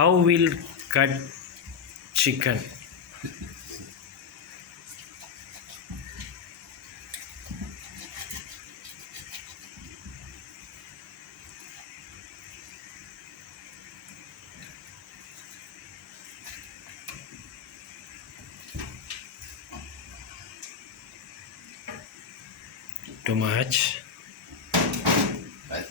How will cut chicken? Too much. Right.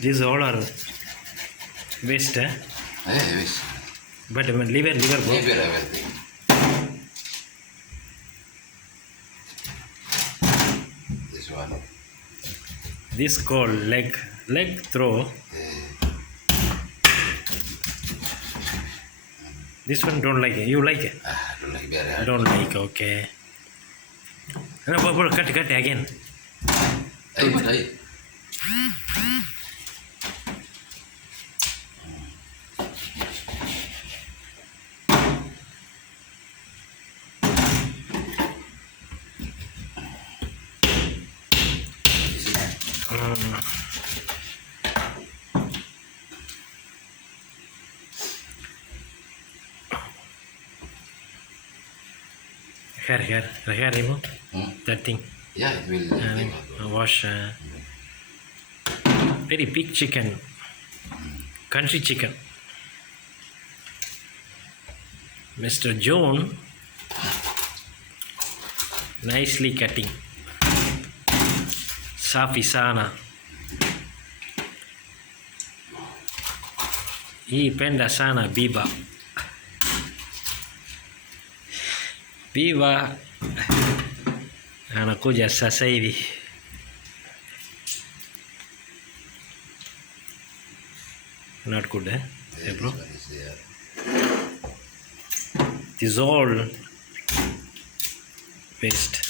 These all are waste, eh? Yes. But liver, bro. Liver everything. This one. This called leg throw. This one don't like it. You like it? I don't like very hard. Don't like. Okay. No, bro, cut again. Hey. Hair remove that thing. Yeah, it will. Wash. Very big chicken. Country chicken. Mr. John nicely cutting. Safi sana. Hii penda sana biba. Biba anakuja sasa hivi. Not good, eh? Yeah, bro. this one is, It is all waste.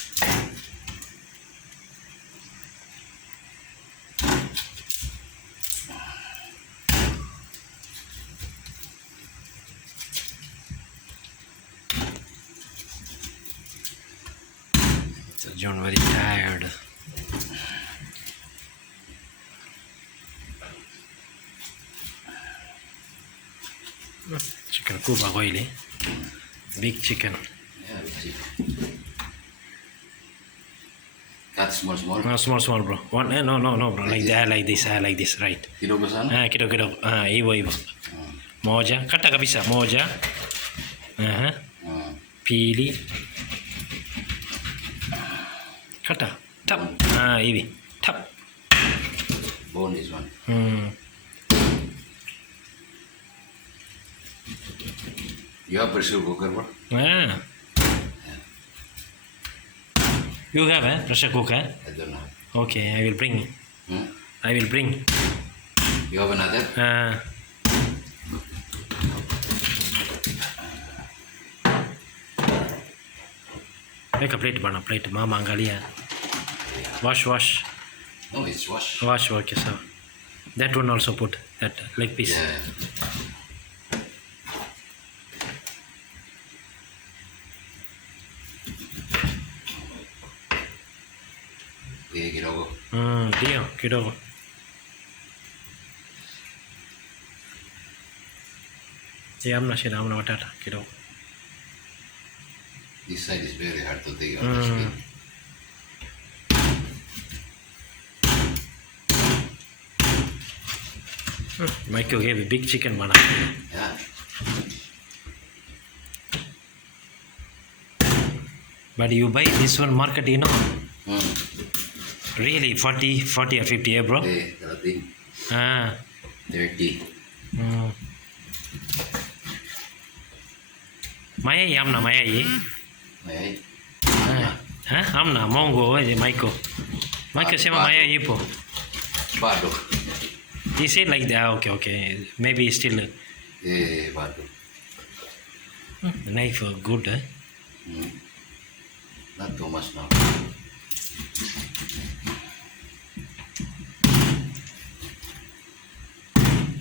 So John very tired. Chicken kuba oily. Big chicken. yeah, we see. Cut small. No, small, bro. One, no, bro. Like that, like this, right? Kidogo sana. Kidogo. Hivyo. Moja. Kata kabisa. Moja. Pili. Kata. Tap. Hivi. Tap. Bone is one. You have pressure cooker, bro? You have a pressure cooker? I don't know. Okay, I will bring. I will bring. You have another? Make a plate, bana plate. Mama angalia. Wash. No, it's wash. Wash, okay, so. That one also put that leg piece. Yeah. Okay, kidogo. Ndio, kidogo. Hamna shida, hamna matata, kidogo. This side is very hard to take out the skin. Michael gave a big chicken, bana. Yeah. But you buy this one market, you know. Really, 40 or 50, bro? Okay, 30. 30. Mayai, amna mayai. Mayai. Amna, mongo, Michael. Michael sema mayai ipo. Bado. He said like that. Okay. Maybe still. Bado. The knife good, eh? Not too much now.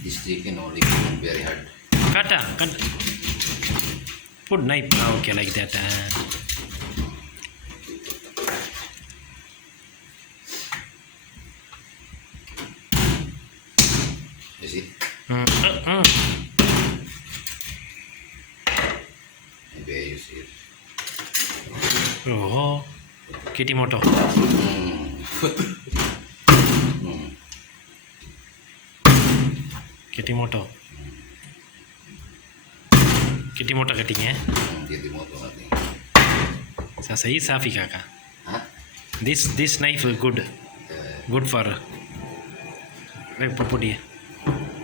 This chicken only very hard. Kata. Put knife. Okay, like that. Maybe I use it. Oh, kitty moto. Kitty moto. Kitty moto cutting eh? Kitty moto nothing. Sasa hii safi kaka. Huh? This knife is good. Good for property.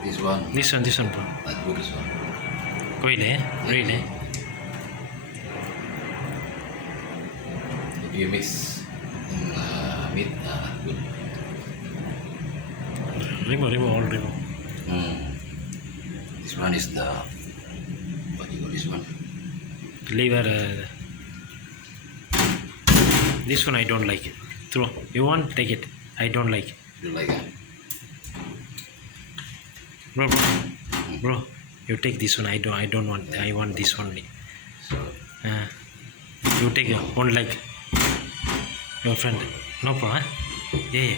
This one. This one bro. Not good this one. Koile, really. If you mix in meat, not good. Remove, all remove. This one is the what you call this one? Liver. This one I don't like it. Throw. You want take it. I don't like it. You like it? Bro. You take this one. I don't want. I want this one only. So You take one like your friend. No problem. Huh? Yeah.